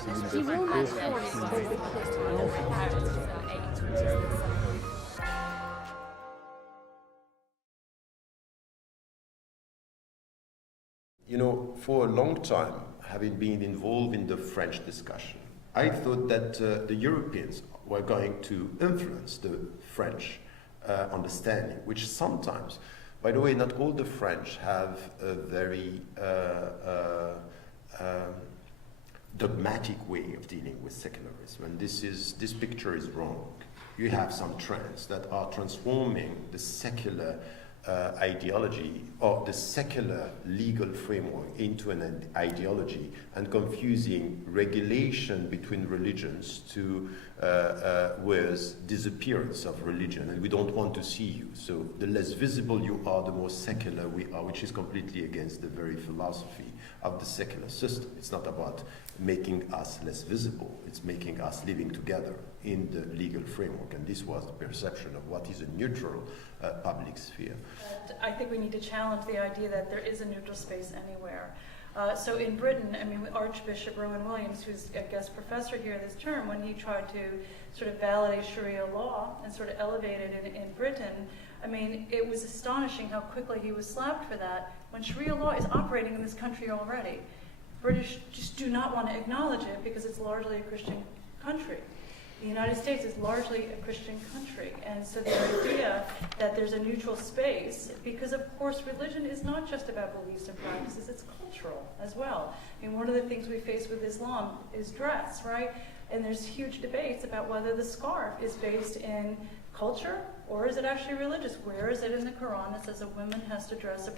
You know, for a long time, having been involved in the French discussion, I thought that the Europeans were going to influence the French understanding, which sometimes, by the way, not all the French have a very dogmatic way of dealing with secularism, and this picture is wrong. You have some trends that are transforming the secular ideology or the secular legal framework into an ideology and confusing regulation between religions to with disappearance of religion, and we don't want to see you. So the less visible you are, the more secular we are, which is completely against the very philosophy of the secular system. It's not about making us less visible, it's making us living together in the legal framework, and this was the perception of what is a neutral public sphere. I think we need to challenge the idea that there is a neutral space anywhere. So in Britain, I mean, Archbishop Rowan Williams, who's a guest professor here this term, when he tried to sort of validate Sharia law and sort of elevate it in Britain, I mean, it was astonishing how quickly he was slapped for that when Sharia law is operating in this country already. British just do not want to acknowledge it because it's largely a Christian country. The United States is largely a Christian country, and so the idea that there's a neutral space, because of course religion is not just about beliefs and practices, it's cultural as well. I mean, one of the things we face with Islam is dress, right? And there's huge debates about whether the scarf is based in culture or is it actually religious? Where is it in the Quran that says a woman has to dress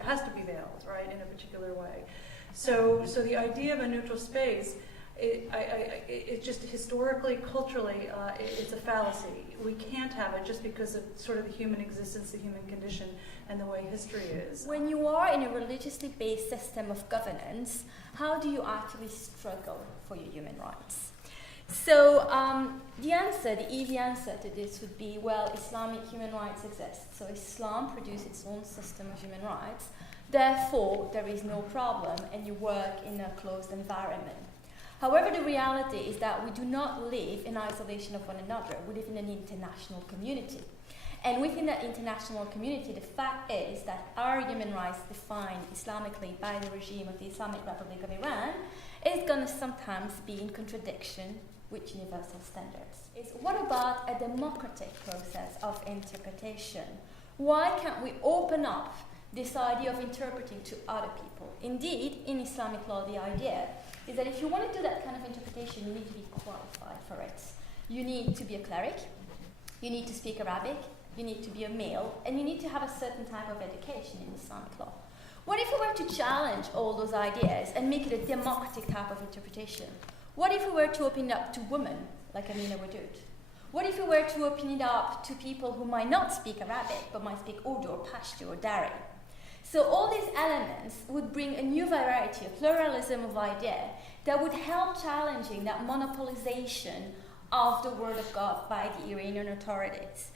has to be veiled, right, in a particular way? So the idea of a neutral space, it just historically, culturally, it's a fallacy. We can't have it just because of sort of the human existence, the human condition, and the way history is. When you are in a religiously based system of governance, how do you actually struggle for your human rights? So the easy answer to this would be, well, Islamic human rights exist. So Islam produced its own system of human rights. Therefore, there is no problem, and you work in a closed environment. However, the reality is that we do not live in isolation of one another. We live in an international community. And within that international community, the fact is that our human rights defined Islamically by the regime of the Islamic Republic of Iran is going to sometimes be in contradiction with universal standards. What about a democratic process of interpretation? Why can't we open up this idea of interpreting to other people? Indeed, in Islamic law, the idea is that if you want to do that kind of interpretation, you need to be qualified for it. You need to be a cleric, you need to speak Arabic, you need to be a male, and you need to have a certain type of education in Islamic law. What if we were to challenge all those ideas and make it a democratic type of interpretation? What if we were to open it up to women, like Amina Wadud? What if we were to open it up to people who might not speak Arabic, but might speak Urdu or Pashto or Dari? So all these elements would bring a new variety, a pluralism of idea that would help challenging that monopolization of the word of God by the Iranian authorities.